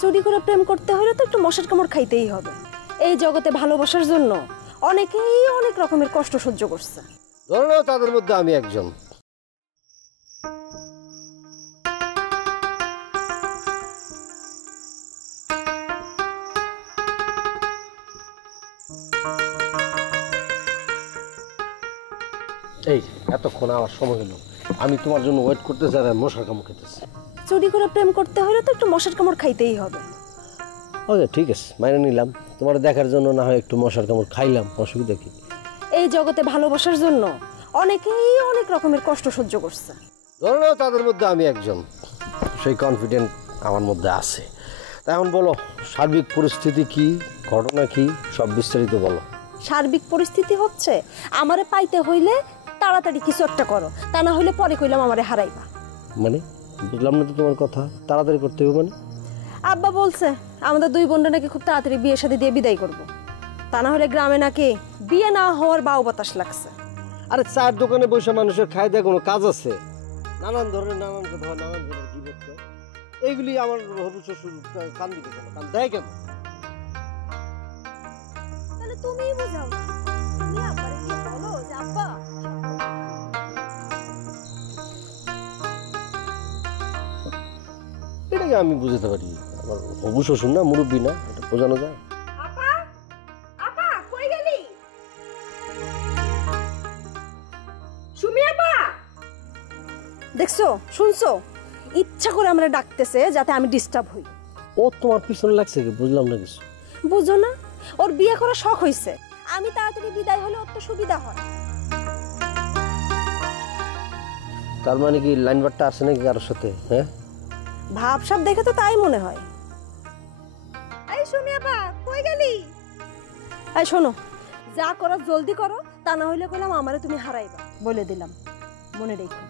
চুরি করে প্রেম করতে হলে তো একটু মশার কামড় খাইতেই হবে। এই জগতে ভালোবাসার জন্য অনেকেই অনেক রকমের কষ্ট সহ্য করছে। ধরে নাও তাদের মধ্যে আমি একজন। এই এতক্ষণ আমার সময় হলো, আমি তোমার জন্য ওয়েট করতেছি আর মশার কামড় খেতেছি। চুরি করে প্রেম করতে হলে তো একটু মশার কামড় খাইতেই হবে। ওকে ঠিক আছে, মাইনে নিলাম। তোমার দেখার জন্য না হয় একটু মশার কামড় খাইলাম, অসুবিধা কি? এই জগতে ভালোবাসার জন্য অনেকেই অনেক রকমের কষ্ট সহ্য করছে। ধরে নাও তাদের মধ্যে আমি একজন। সেই কনফিডেন্ট আমার মধ্যে আছে। তা এখন বলো, সার্বিক পরিস্থিতি কি, ঘটনা কি, সব বিস্তারিত বলো। সার্বিক পরিস্থিতি হচ্ছে আমারে পাইতে হইলে তাড়াতাড়ি কিছু একটা করো, তা না হইলে পরে কইলাম আমারে হারাইবা। মানে বুঝলাম না তো তোমার কথা, তাড়াতাড়ি করতে হবে মানে? আব্বা বলছে আমাদের দুই বোনটা নাকি খুব তাড়াতাড়ি বিয়ের সাথে দিয়ে বিদায় করব, তা না হলে গ্রামে নাকি বিয়ে না হওয়ার বাউ বাতাস লাগছে। আরে চার দোকানে বসে মানুষের খাই দেয় কোনো কাজ আছে? নানান ধরনের নানান কথা, নানান ধরনের বিভেদ হয়। এইগুলি আমার হবু শ্বশুর কান দিতে কেন, কান দেয় কেন? তাহলে তুমিই বুঝাও না, তুমি আব্বারে গিয়ে বলো যে আব্বা। এটাকে আমি বুঝতে পারি, আমার হবু শ্বশুর না, মুরব্বী না, এটা বোঝানো যায়। আপা আপা কই গেলি? সুমি আপা, দেখছো শুনছো, ইচ্ছা করে আমরা ডাকতেছে যাতে আমি ডিস্টার্ব হই। ও তোমার পিছনে লাগছে কি, বুঝলাম না কিছু। বুঝো না, ওর বিয়ে করার শখ হইছে, আমি তাড়াতাড়ি বিদায় হলে ওর তো সুবিধা হয়। তার মানে কি লাইন বারটা আছে নাকি কারোর সাথে? হ্যাঁ, ভাবসাব দেখে তো তাই মনে হয়। এই সুমি আপা কই গেলি? এই শোনো, যা করো জলদি করো, তা না হইলে কইলাম আমারে তুমি হারাইবা, বলে দিলাম, মনে রেখো।